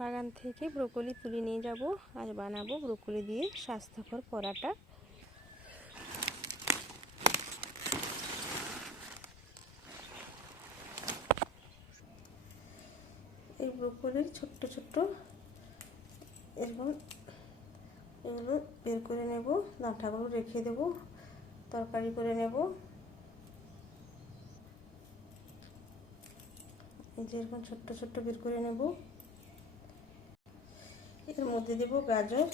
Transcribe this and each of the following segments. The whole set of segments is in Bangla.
বাগান থেকে ব্রোকলি তুলে নিয়ে যাব। আর বানাবো ব্রোকলি দিয়ে স্বাস্থ্যকর পরাটা। এই ব্রোকলির ছোট্ট ছোট্ট। এরকম এগুলো বের করে নেব, ডাঁটাগুলো রেখে দেব, তরকারি করে নেব। এই যে এরকম ছোট্ট ছোট্ট বের করে নেব। এর মধ্যে দেব গাজর,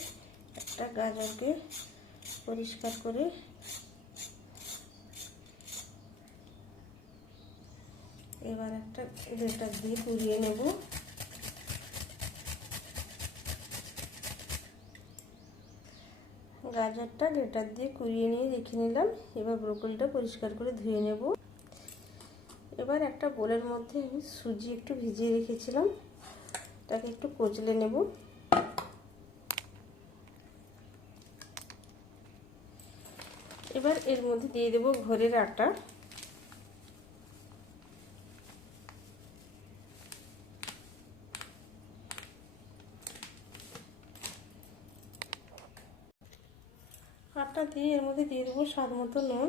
একটা গাজরকে পরিষ্কার করে। এবার একটা গ্রেটার দিয়ে পুড়িয়ে নেব। গাজরটা গ্রেটার দিয়ে কুড়িয়ে নিয়ে রেখে নিলাম। এবার ব্রোকলিটা পরিষ্কার করে ধুয়ে নেব। এবার একটা বোলের মধ্যে আমি সুজি একটু ভিজিয়ে রেখেছিলাম। তাকে একটু কচলে নেব। এবার এর মধ্যে দিয়ে দেব ঘরের আটা। আটা দিয়ে এর মধ্যে দিয়ে দেবো স্বাদ মতো নুন।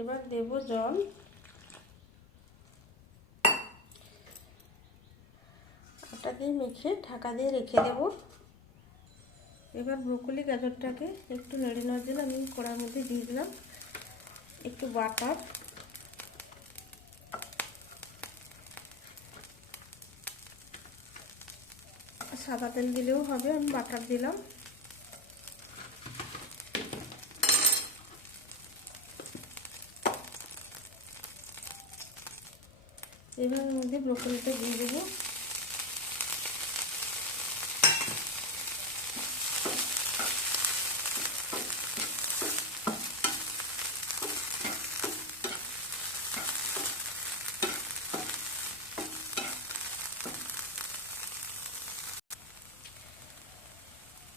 এবার দেব জল। আটা দিয়ে মেখে ঢাকা দিয়ে রেখে দেব। এবার ব্রোকলি গাজরটাকে একটু নেড়ে নেওয়ার জন্য আমি কড়ার মধ্যে দিয়ে দিলাম একটু বাটার। সাদা তেল দিলেও হবে, আমি বাটার দিলাম। এবার মধ্যে ব্রোকলিটা দিয়ে দেবো।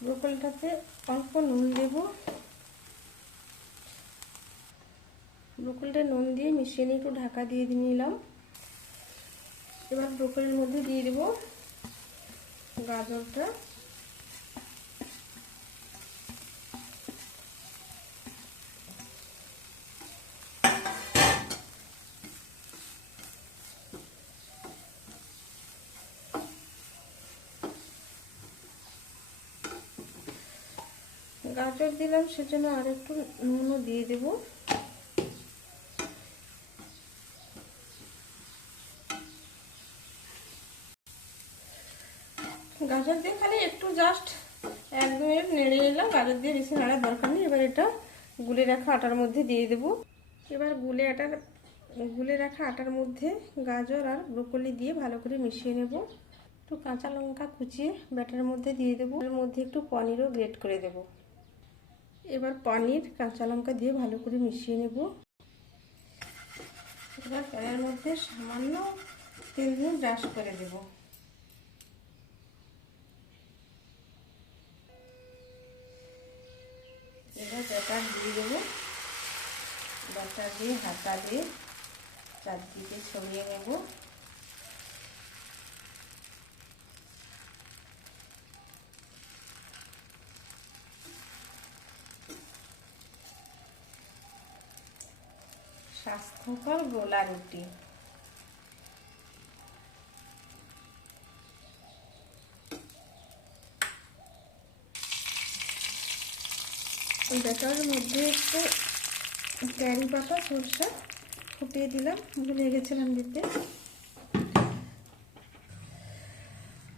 ব্রোকলিটাতে অল্প নুন দেব। ব্রোকলিটা নুন দিয়ে মিশিয়ে নিয়ে একটু ঢাকা দিয়ে নিলাম। এবার ব্রোকলির মধ্যে দিয়ে দেব গাজরটা। গাজর দিলাম, সেজন্য আর একটু নুনও দিয়ে দেব। গাজর দিয়ে খালি একটু জাস্ট এক দু মিনিট নেড়ে নিলাম গাজর দিয়ে বেশি নাড়ার দরকার নেই। এবার এটা গুলে রাখা আটার মধ্যে দিয়ে দেব। এবার গুলে আটার, গুলে রাখা আটার মধ্যে গাজর আর ব্রোকলি দিয়ে ভালো করে মিশিয়ে নেব। একটু কাঁচা লঙ্কা কুচিয়ে ব্যাটার মধ্যে দিয়ে দেবো। এর মধ্যে একটু পনিরও গ্রেট করে দেবো। এবার পনির, কাঁচা লঙ্কা দিয়ে ভালো করে মিশিয়ে নেব। এবার প্যানের মধ্যে সামান্য তেল দিয়ে ব্রাশ করে দেব। এবার ব্যাটার দিয়ে দেবো। ব্যাটার দিয়ে হাতা দিয়ে চারদিকে ছড়িয়ে নেব। স্বাস্থ্যকর গোলা রুটি। এই ব্যাটারের মধ্যে একটু ক্যারি পাতা সরষা ফুটিয়ে দিলাম, ভুলে গেছিলাম দিতে।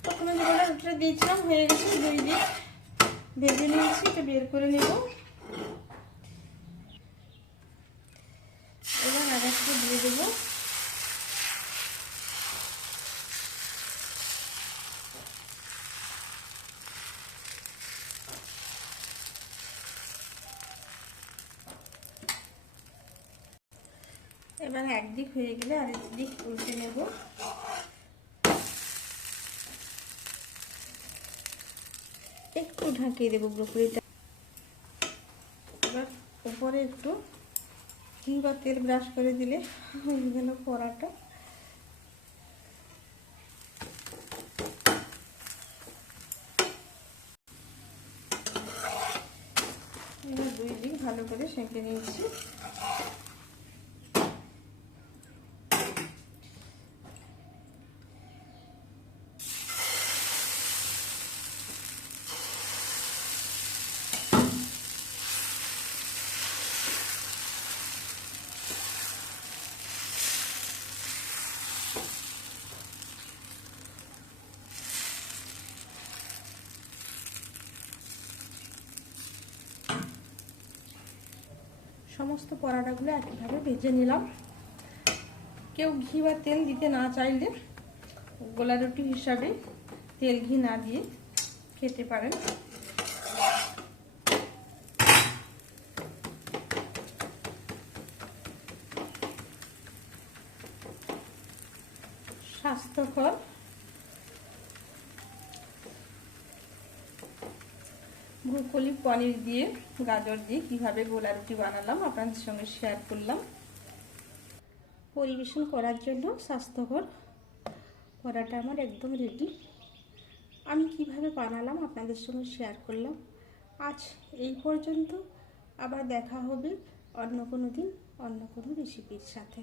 প্রথমে রুটিটা দিয়েছিলাম, হয়ে গেছে দুই দিক। ভেজে নিয়েছি, এটা বের করে নেব। এবার একদিক হয়ে গেলে আরেক দিক উল্টে নেব। একটু ঢাকিয়ে দেবো ব্রোকলিটা। এবার উপরে একটু ঘি বা তেল ব্রাশ করে দিলে হয়ে গেল পরাটা। এবার দুই দিক ভালো করে সেঁকে নিয়েছি সমস্ত পরাটাগুলো একইভাবে ভেজে নিলাম। কেউ ঘি বা তেল দিতে না চাইলে গোলা রুটি হিসাবে তেল ঘি না দিয়ে খেতে পারেন। স্বাস্থ্যকর ব্রোকলি, পনির দিয়ে, গাজর দিয়ে কীভাবে গোলা রুটি বানালাম আপনাদের সঙ্গে শেয়ার করলাম। পরিবেশন করার জন্য স্বাস্থ্যকর পরাটা আমার একদম রেডি আমি কীভাবে বানালাম আপনাদের সঙ্গে শেয়ার করলাম। আজ এই পর্যন্ত, আবার দেখা হবে অন্য কোনো দিন, অন্য কোনো রেসিপির সাথে।